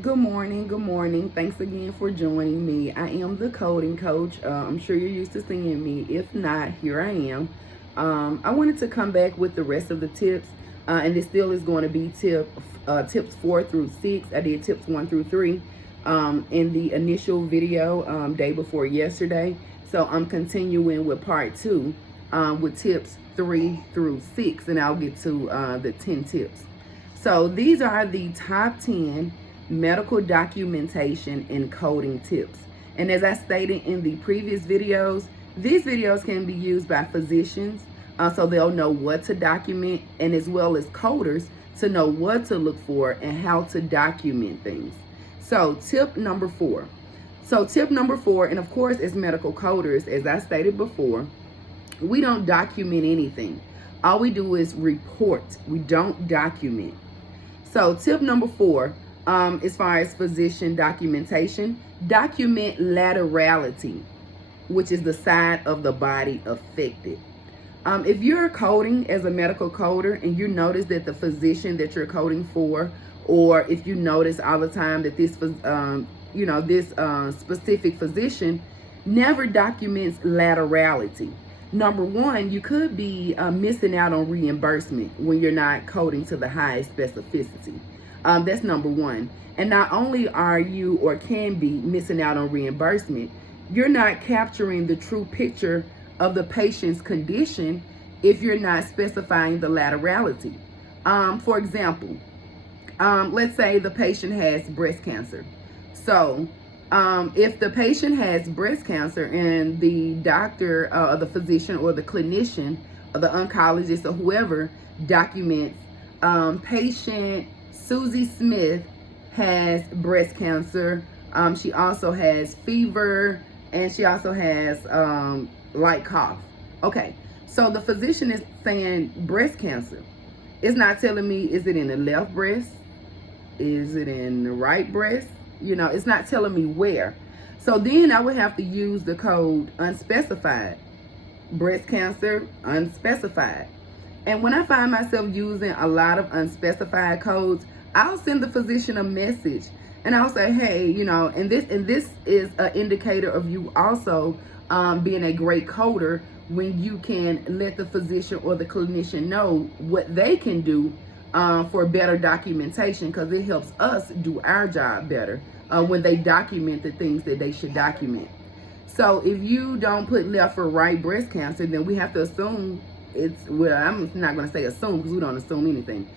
Good morning. Good morning. Thanks again for joining me. I am the coding coach. I'm sure you're used to seeing me. If not, here I am. I wanted to come back with the rest of the tips, and this still is going to be tips 4 through 6. I did tips 1 through 3 in the initial video day before yesterday. So I'm continuing with part 2 with tips 3 through 6, and I'll get to the 10 tips. So these are the top 10 medical documentation and coding tips. And as I stated in the previous videos, these videos can be used by physicians so they'll know what to document, and as well as coders to know what to look for and how to document things. So tip number 4. And of course, as medical coders, as I stated before, we don't document anything. All we do is report. We don't document. So tip number 4, as far as physician documentation, document laterality, which is the side of the body affected. If you're coding as a medical coder and you notice that the physician that you're coding for, or if you notice all the time that this specific physician never documents laterality. Number one, you could be missing out on reimbursement when you're not coding to the highest specificity. That's number one. And not only are you or can be missing out on reimbursement, you're not capturing the true picture of the patient's condition if you're not specifying the laterality. For example, let's say the patient has breast cancer. So if the patient has breast cancer and the doctor or the physician or the clinician or the oncologist or whoever documents patient Susie Smith has breast cancer, she also has fever, and she also has light cough. Okay, so the physician is saying breast cancer. It's not telling me, is it in the left breast? Is it in the right breast? It's not telling me where. So then I would have to use the code unspecified. Breast cancer, unspecified. And when I find myself using a lot of unspecified codes, I'll send the physician a message and I'll say, hey, and this is an indicator of you also being a great coder when you can let the physician or the clinician know what they can do for better documentation, because it helps us do our job better when they document the things that they should document. So if you don't put left or right breast cancer, then we have to assume I'm not going to say assume because we don't assume anything.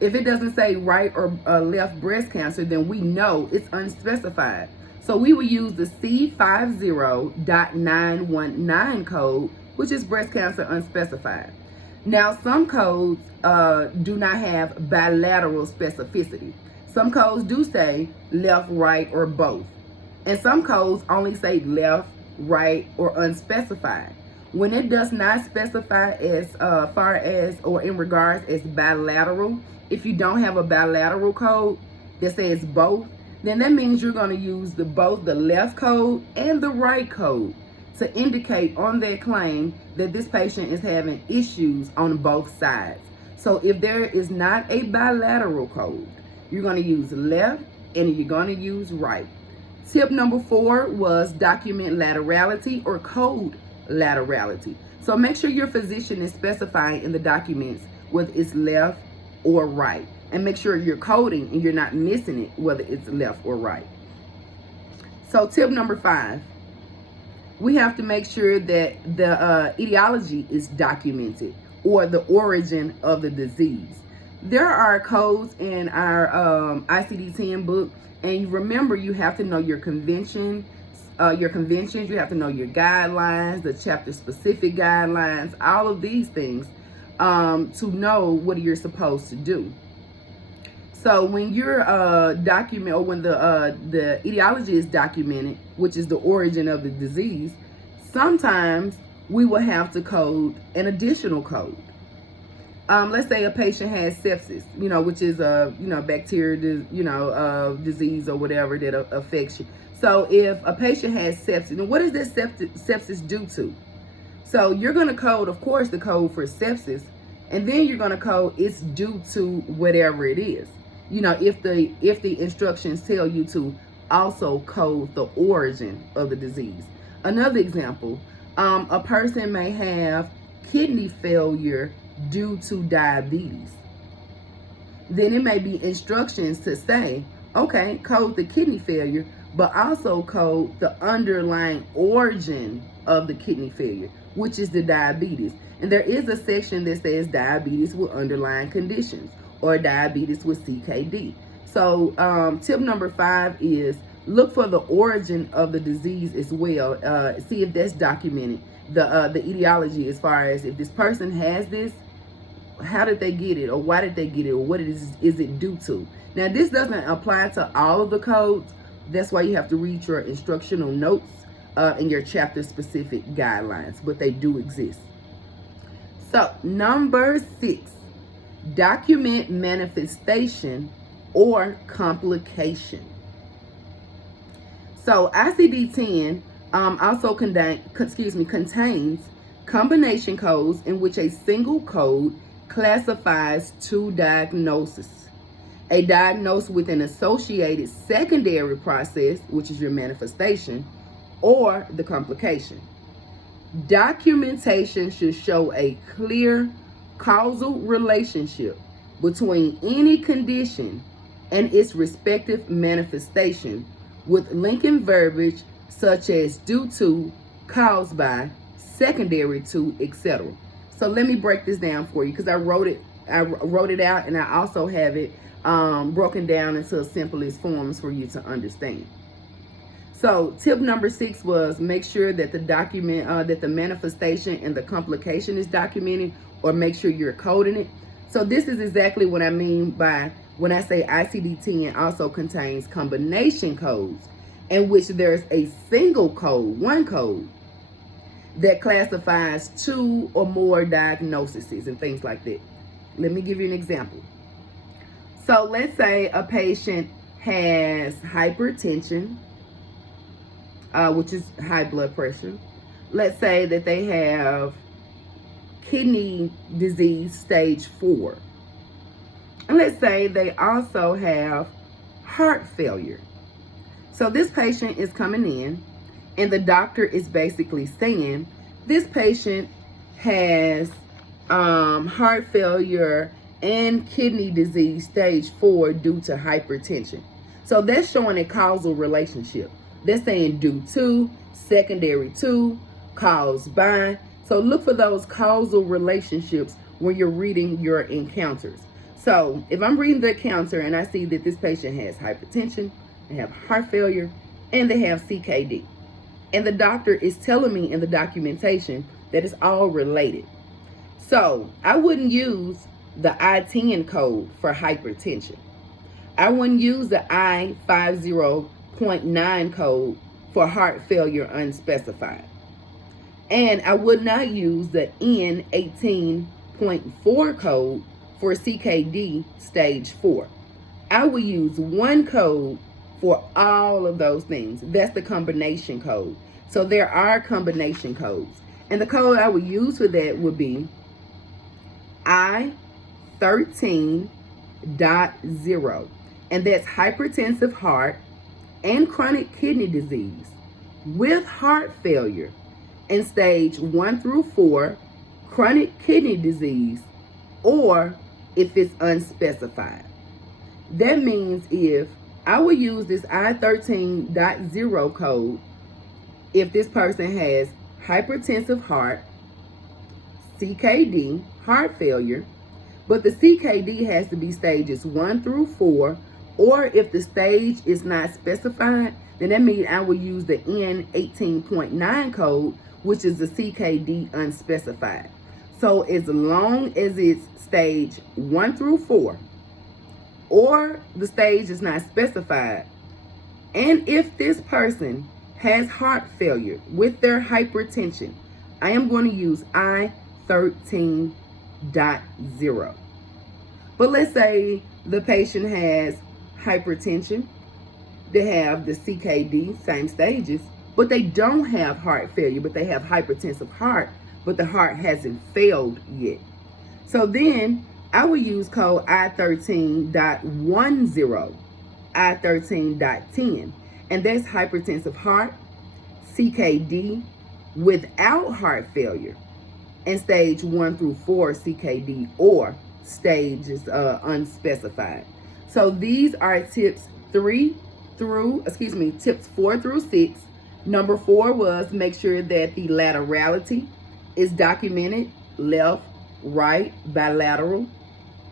If it doesn't say right or left breast cancer, then we know it's unspecified. So we will use the C50.919 code, which is breast cancer unspecified. Now, some codes do not have bilateral specificity. Some codes do say left, right, or both. And some codes only say left, right, or unspecified. When it does not specify as far as or in regards as bilateral, if you don't have a bilateral code that says both, then that means you're going to use both the left code and the right code to indicate on that claim that this patient is having issues on both sides. So if there is not a bilateral code, you're going to use left and you're going to use right. Tip number 4 was document laterality or code laterality. So make sure your physician is specifying in the documents whether it's left or right. And make sure you're coding and you're not missing it whether it's left or right. So tip number 5. We have to make sure that the etiology is documented, or the origin of the disease. There are codes in our ICD-10 book, and remember, you have to know your conventions, you have to know your guidelines, the chapter-specific guidelines, all of these things to know what you're supposed to do. So when you're when the etiology is documented, which is the origin of the disease, sometimes we will have to code an additional code. Let's say a patient has sepsis, which is a bacterial disease or whatever that affects you. So if a patient has sepsis, then what does that sepsis due to? So you're going to code, of course, the code for sepsis, and then you're going to code it's due to whatever it is. if the instructions tell you to also code the origin of the disease. Another example, a person may have kidney failure due to diabetes. Then it may be instructions to say, okay, code the kidney failure, but also code the underlying origin of the kidney failure, which is the diabetes. And there is a section that says diabetes with underlying conditions or diabetes with CKD. So tip number 5 is look for the origin of the disease as well. See if that's documented. The etiology, as far as if this person has this, how did they get it, or why did they get it, or what is it due to. Now, this doesn't apply to all of the codes. That's why you have to read your instructional notes and your chapter specific guidelines, but they do exist. So number 6, document manifestation or complication. So ICD-10 also contains combination codes in which a single code classifies 2 diagnoses. A diagnosis with an associated secondary process, which is your manifestation, or the complication. Documentation should show a clear causal relationship between any condition and its respective manifestation, with linking verbiage such as due to, caused by, secondary to, etc. So let me break this down for you, because I wrote it out, and I also have it broken down into simplest forms for you to understand. So tip number 6 was make sure that the manifestation and the complication is documented, or make sure you're coding it. So this is exactly what I mean by when I say ICD-10 also contains combination codes, in which there's a single code, one code, that classifies 2 or more diagnoses and things like that. Let me give you an example. So let's say a patient has hypertension, which is high blood pressure. Let's say that they have kidney disease stage 4. And let's say they also have heart failure. So this patient is coming in, and the doctor is basically saying this patient has heart failure and kidney disease stage 4 due to hypertension. So that's showing a causal relationship. They're saying due to, secondary to, caused by. So look for those causal relationships when you're reading your encounters. So if I'm reading the encounter and I see that this patient has hypertension, they have heart failure, and they have CKD, and the doctor is telling me in the documentation that it's all related. So I wouldn't use the I-10 code for hypertension. I wouldn't use the I-50.9 code for heart failure unspecified. And I would not use the N18.4 code for CKD stage 4. I would use one code for all of those things. That's the combination code. So there are combination codes. And the code I would use for that would be I13.0. And that's hypertensive heart and chronic kidney disease with heart failure in stage 1 through 4, chronic kidney disease, or if it's unspecified. That means if I would use this I13.0 code if this person has hypertensive heart, CKD, heart failure, but the CKD has to be stages 1 through 4, or if the stage is not specified, then that means I would use the N18.9 code, which is the CKD unspecified. So as long as it's stage 1 through 4, or the stage is not specified, and if this person has heart failure with their hypertension, I am going to use I13.0. But let's say the patient has hypertension, they have the CKD, same stages, but they don't have heart failure, but they have hypertensive heart, but the heart hasn't failed yet. So then I will use code I13.10, I13.10, and that's hypertensive heart, CKD without heart failure, and stage 1 through 4 CKD, or stage is unspecified. So these are tips 4 through 6. Number 4 was make sure that the laterality is documented, left, right, bilateral.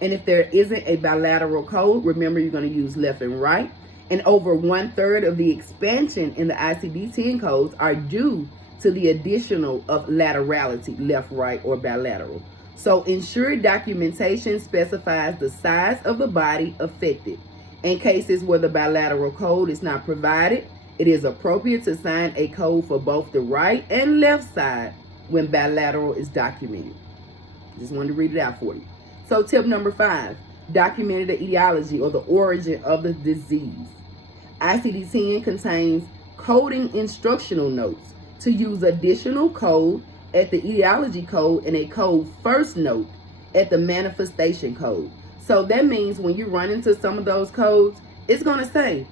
And if there isn't a bilateral code, remember you're going to use left and right. And over 1/3 of the expansion in the ICD-10 codes are due to the additional of laterality, left, right, or bilateral. So ensure documentation specifies the size of the body affected. In cases where the bilateral code is not provided, it is appropriate to assign a code for both the right and left side when bilateral is documented. Just wanted to read it out for you. So tip number 5, document the etiology or the origin of the disease. ICD-10 contains coding instructional notes to use additional code at the etiology code and a code first note at the manifestation code. So that means when you run into some of those codes, it's going to say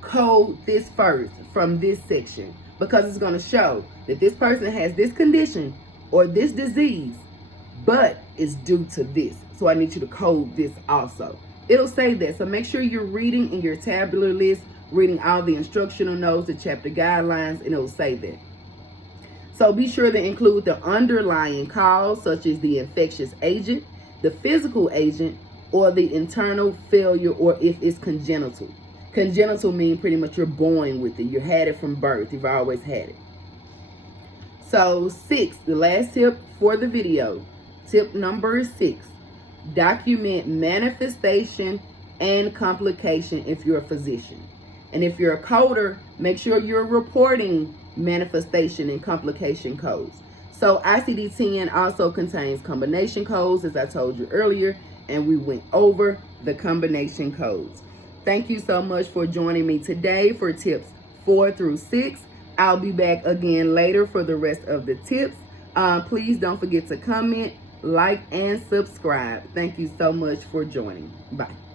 code this first from this section, because it's going to show that this person has this condition or this disease, but it's due to this. So I need you to code this also. It'll say that. So make sure you're reading in your tabular list, reading all the instructional notes, the chapter guidelines, and it'll say that. So be sure to include the underlying cause, such as the infectious agent, the physical agent, or the internal failure, or if it's congenital. Congenital means pretty much you're born with it. You had it from birth. You've always had it. So 6, the last tip for the video. Tip number 6, document manifestation and complication if you're a physician. And if you're a coder, make sure you're reporting manifestation and complication codes. So ICD-10 also contains combination codes, as I told you earlier, and we went over the combination codes. Thank you so much for joining me today for tips 4 through 6. I'll be back again later for the rest of the tips. Please don't forget to comment, like, and subscribe. Thank you so much for joining. Bye.